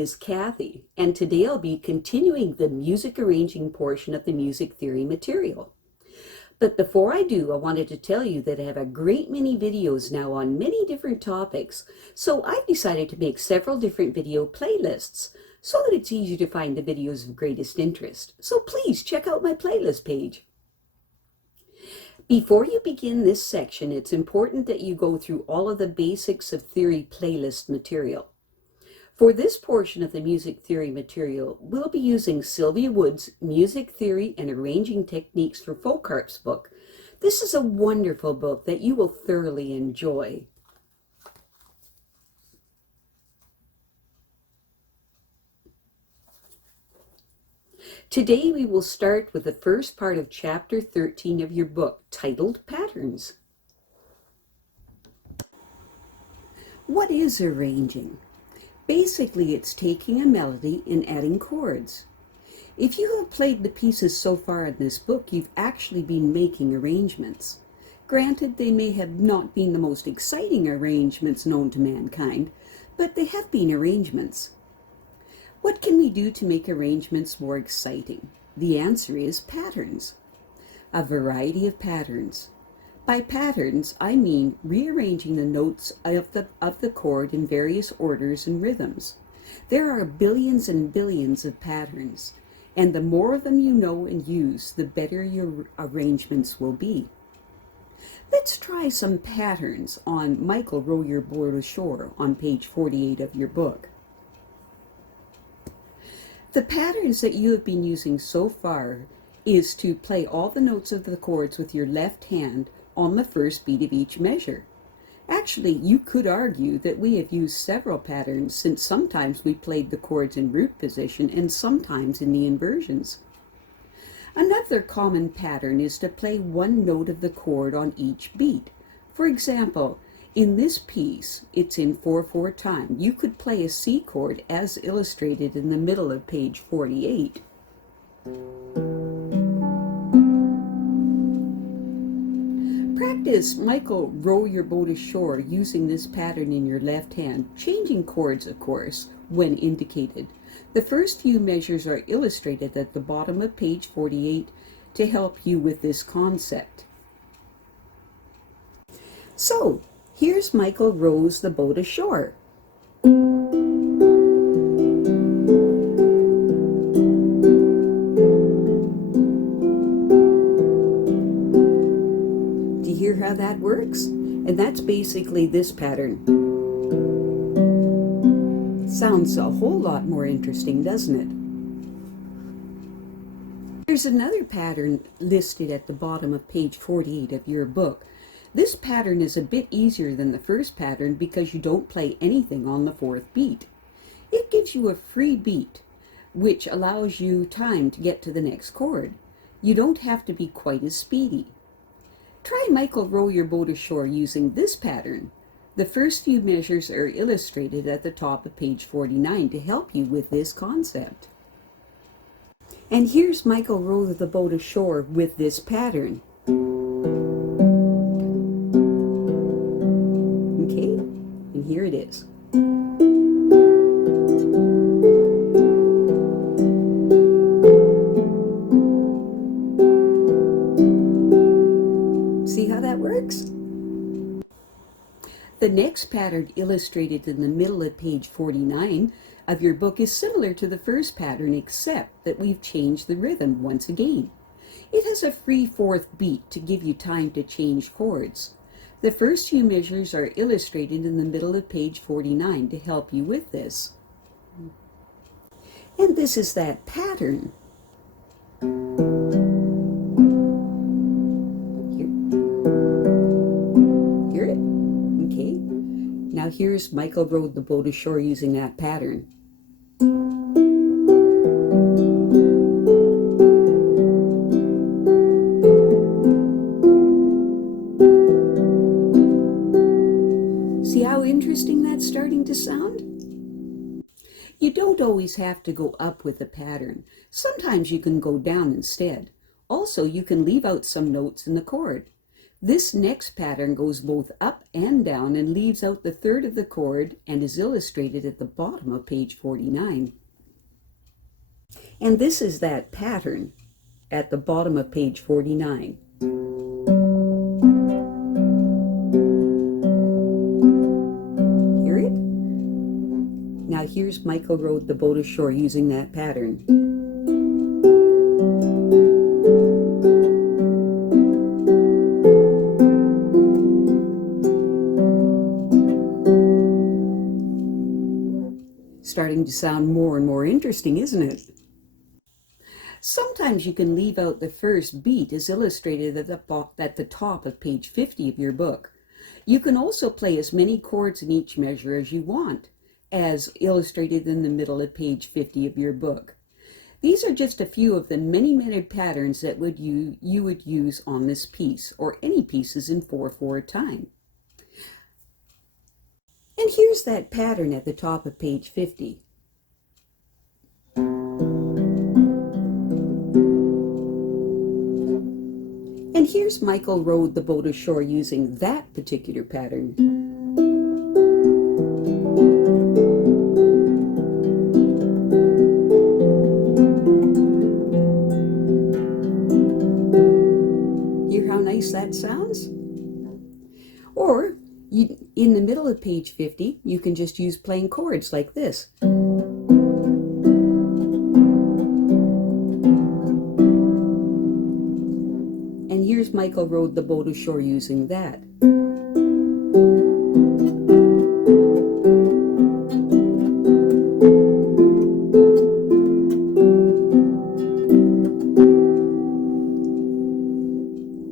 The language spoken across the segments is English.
is Kathy, and today I'll be continuing the music arranging portion of the music theory material. But before I do, I wanted to tell you that I have a great many videos now on many different topics, so I've decided to make several different video playlists so that it's easier to find the videos of greatest interest. So please check out my playlist page. Before you begin this section, it's important that you go through all of the basics of theory playlist material. For this portion of the music theory material, we'll be using Sylvia Woods' Music Theory and Arranging Techniques for Folk Harps book. This is a wonderful book that you will thoroughly enjoy. Today we will start with the first part of Chapter 13 of your book, titled Patterns. What is arranging? Basically, it's taking a melody and adding chords. If you have played the pieces so far in this book, you've actually been making arrangements. Granted, they may have not been the most exciting arrangements known to mankind, but they have been arrangements. What can we do to make arrangements more exciting? The answer is patterns. A variety of patterns. By patterns, I mean rearranging the notes of the chord in various orders and rhythms. There are billions and billions of patterns, and the more of them you know and use, the better your arrangements will be. Let's try some patterns on Michael Row Your Boat Ashore on page 48 of your book. The patterns that you have been using so far is to play all the notes of the chords with your left hand on the first beat of each measure. Actually, you could argue that we have used several patterns, since sometimes we played the chords in root position and sometimes in the inversions. Another common pattern is to play one note of the chord on each beat. For example, in this piece, it's in 4/4 time. You could play a C chord as illustrated in the middle of page 48. Practice Michael Row Your Boat Ashore using this pattern in your left hand, changing chords, of course, when indicated. The first few measures are illustrated at the bottom of page 48 to help you with this concept. So, here's Michael Rows the Boat Ashore. Do you hear how that works? And that's basically this pattern. Sounds a whole lot more interesting, doesn't it? There's another pattern listed at the bottom of page 48 of your book. This pattern is a bit easier than the first pattern because you don't play anything on the fourth beat. It gives you a free beat, which allows you time to get to the next chord. You don't have to be quite as speedy. Try Michael Row Your Boat Ashore using this pattern. The first few measures are illustrated at the top of page 49 to help you with this concept. And here's Michael Row the Boat Ashore with this pattern. Okay, and here it is. See how that works? The next pattern illustrated in the middle of page 49 of your book is similar to the first pattern, except that we've changed the rhythm once again. It has a free fourth beat to give you time to change chords. The first few measures are illustrated in the middle of page 49 to help you with this. And this is that pattern. Hear it? Okay. Now here's Michael Rowed the Boat Ashore using that pattern. See how interesting that's starting to sound? You don't always have to go up with the pattern. Sometimes you can go down instead. Also, you can leave out some notes in the chord. This next pattern goes both up and down and leaves out the third of the cord and is illustrated at the bottom of page 49. And this is that pattern at the bottom of page 49. Hear it? Now here's Michael rowed the boat ashore using that pattern. Starting to sound more and more interesting, isn't it? Sometimes you can leave out the first beat as illustrated at the top of page 50 of your book. You can also play as many chords in each measure as you want, as illustrated in the middle of page 50 of your book. These are just a few of the many patterns that you would use on this piece, or any pieces in 4/4 time. And here's that pattern at the top of page 50. And here's Michael rowed the boat ashore using that particular pattern. Hear how nice that sounds? Or, in the middle of page 50, you can just use plain chords like this. And here's Michael rowed the boat ashore using that.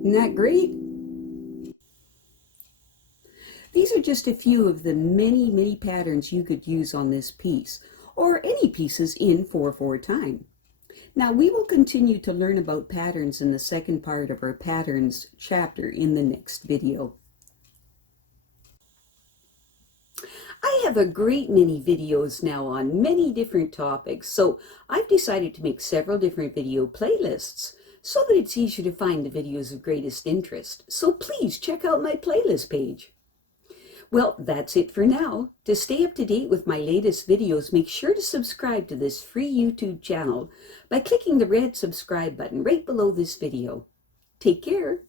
Isn't that great? These are just a few of the many patterns you could use on this piece, or any pieces in 4/4 time. Now we will continue to learn about patterns in the second part of our patterns chapter in the next video. I have a great many videos now on many different topics, so I've decided to make several different video playlists so that it's easier to find the videos of greatest interest. So please check out my playlist page. Well, that's it for now. To stay up to date with my latest videos, make sure to subscribe to this free YouTube channel by clicking the red subscribe button right below this video. Take care.